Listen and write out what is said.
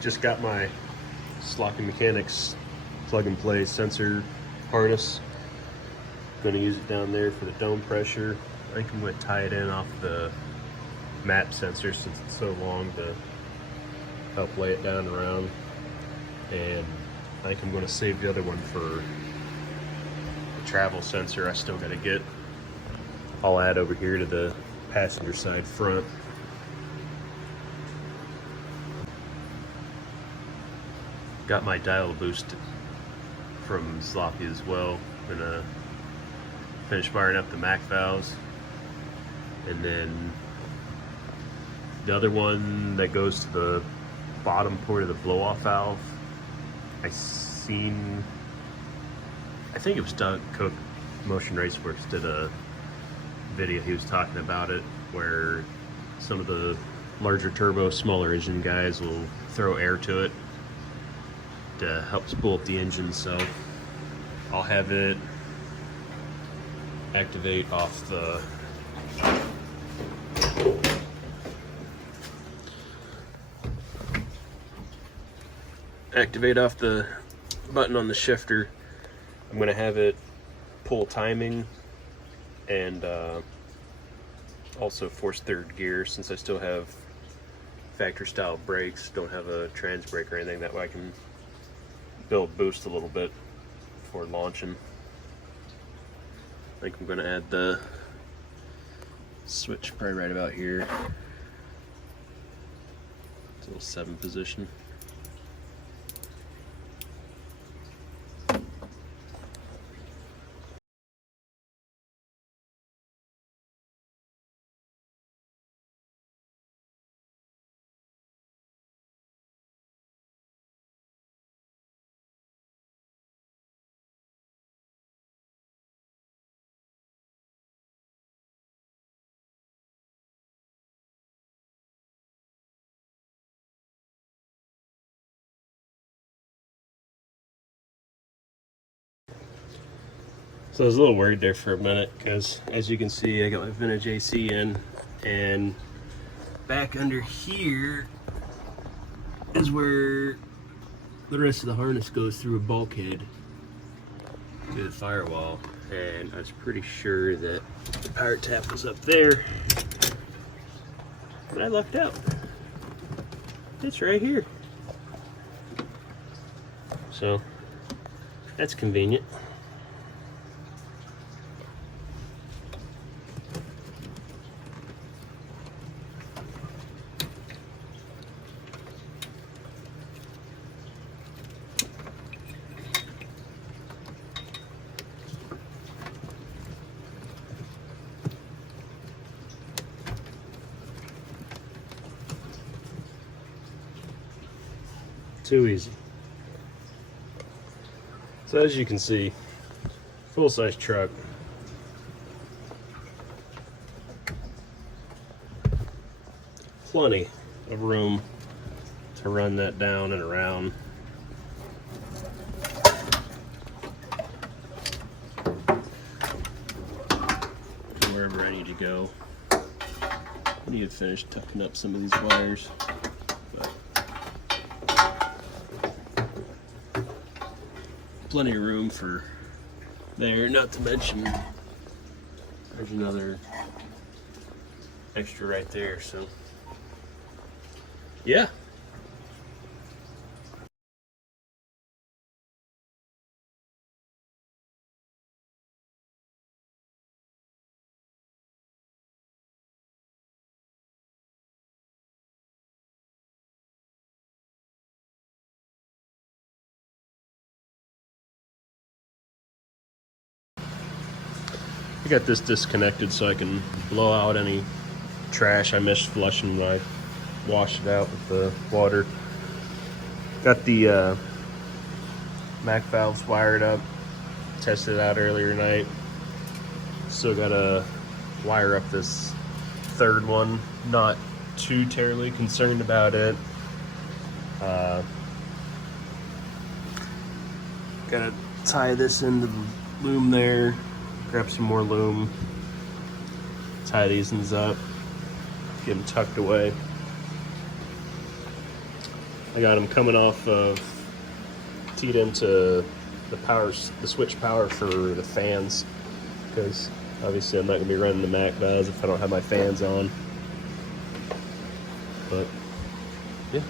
just got my Sloppy Mechanics plug and play sensor harness. Going to use it down there for the dome pressure. I think I'm going to tie it in off the map sensor since it's so long to help lay it down around. And I think I'm going to save the other one for the travel sensor I still got to get. I'll add over here to the passenger side front. Got my dial boost from Sloppy as well. I'm gonna finish firing up the Mac valves, and then the other one that goes to the bottom port of the blow-off valve. I think it was Doug Cook, Motion Raceworks, did a video. He was talking about it where some of the larger turbo, smaller engine guys will throw air to it to help spool up the engine. So I'll have it activate off the button on the shifter. I'm going to have it pull timing and also force third gear, since I still have factory style brakes, don't have a trans brake or anything. That way I can build boost a little bit before launching. I think I'm going to add the switch probably right about here. It's a little 7 position. So I was a little worried there for a minute because, as you can see, I got my vintage AC in, and back under here is where the rest of the harness goes through a bulkhead to the firewall, and I was pretty sure that the power tap was up there, but I lucked out. It's right here. So that's convenient. Too easy. So as you can see, full-size truck. Plenty of room to run that down and around. Wherever I need to go. I need to finish tucking up some of these wires. Plenty of room for there, not to mention there's another extra right there, so yeah. I got this disconnected so I can blow out any trash I missed flushing when I washed it out with the water. Got the Mac valves wired up, tested it out earlier tonight. Still gotta wire up this third one. Not too terribly concerned about it. Gotta tie this into the loom there. Grab some more loom, tie these ends up, get them tucked away. I got them coming off of, teed into the switch power for the fans, because obviously I'm not going to be running the Mac valves if I don't have my fans on. But yeah.